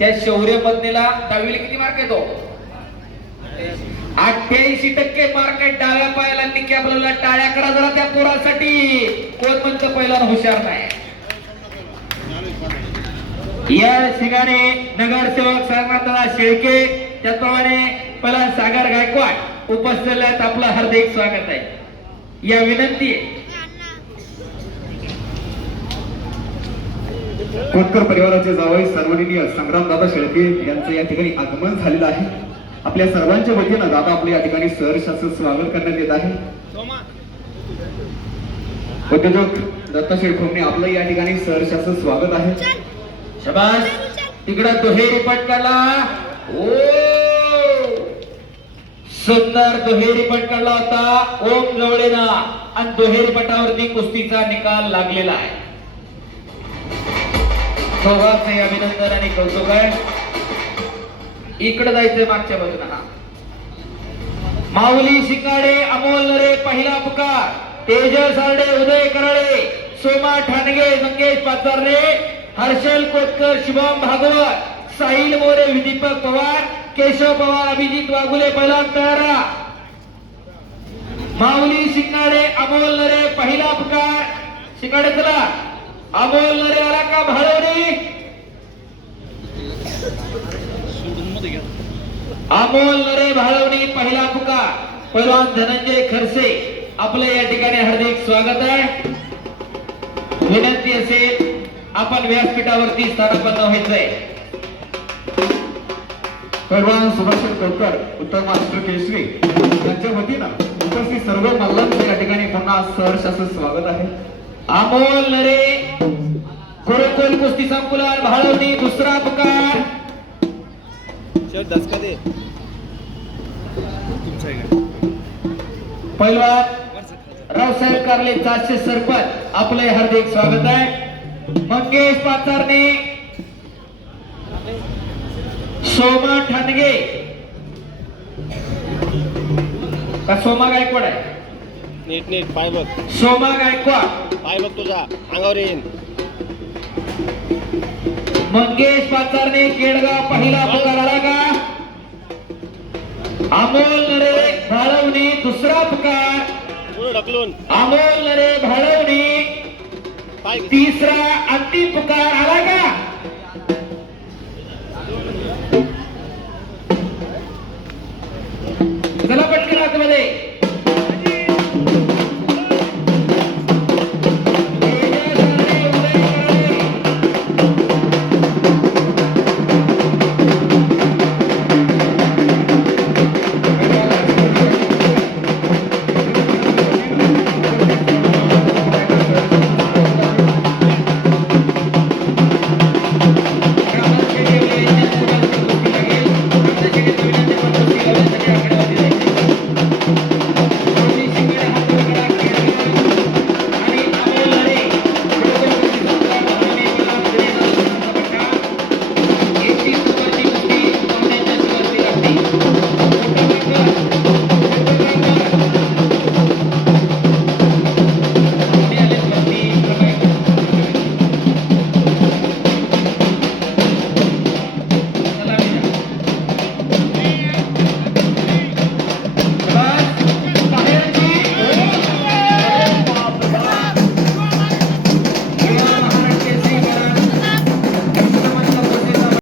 त्या शौर्य पत्नीला दहावीला किती मार्क येतो? अठ्ठ्याऐंशी टक्के मार्क आहे. डाव्या पायाला निक्या आपल्याला टाळ्या करा जरा त्या पोरासाठी. कोण म्हणतं पहिला हुशार नाही. या ठिकाणी नगरसेवक सांगण्यात शेळके त्याचप्रमाणे पहिला सागर गायकवाड उपस्थित आपलं हार्दिक स्वागत आहे. या विनंती आहे. कोटकर परिवाराचे जावई सर्वनीय संग्रामदादा शेळके यांचं या ठिकाणी आगमन झालेलं आहे. आपल्या सर्वांच्या वतीनं दादा आपल्या या ठिकाणी सहर्ष स्वागत करण्यात येत आहे. उद्योजक दत्ता शेळखोमने आपलं या ठिकाणी सहर्ष स्वागत आहे. शबास! तिकडं दुहेरी पटकाला. ओ! सुंदर दुहेरी पट होता ओम जवळेना. आणि दुहेरी पटावरती कुस्तीचा निकाल लागलेला आहे. दोघांचे अभिनंदन आणि कौतुक आहे. इकडे जायचंय मागच्या बाजूला. हा माऊली शिकाडे अमोल नरे पहिला पुकार. तेजस सारडे उदय कराळे सोमा ठाणगे मंगेश पाचारणे हर्षल कोटकर शुभम भागवत साहिल मोरे विदीपक पवार केशव पवार अभिजित वाघुले पहिला तयारा माऊली शिंगाडे अमोल नरे पहिला पुकार. शिंगाडे चला. अमोल नरे आला का भाळवणी? अमोल नरे भाळवणी पहिला पुकार पैलवान धनंजय खरसे आपलं या ठिकाणी हार्दिक स्वागत आहे. विनंती असेल आपण व्यासपीठावरती स्थानापन्न व्हायचंय. पैलवान सुभाष कोटकर उत्तर मास्टर केसरी. यांच्या वतीनं उपस्थित सर्व मल्लांचं या ठिकाणी पुन्हा सहर्ष असं स्वागत आहे. अमोल नरे. कोरोकोल कुस्ती संकुलन भाळवणी दुसरा पुकार. शर्ट दस का दे रावसाहेब कारले चारशे सरपंच. आपले हार्दिक स्वागत आहे. मंगेश पाचारने. सोमा ठाणगे. का सोमा गायकवाड आहे? नीट नीट पाय बघ. सोमा गायकवाड. पाय बघ तुझा. अंगावर येईन. मंगेश पाचारने केडगाव पहिला पुकार आला का? अमोल नरे भाळवणी दुसरा पुकार. ढकलून. अमोल नरे भाळवणी तिसरा अंतिम पुकार आला का? चला पटकन आतमध्ये.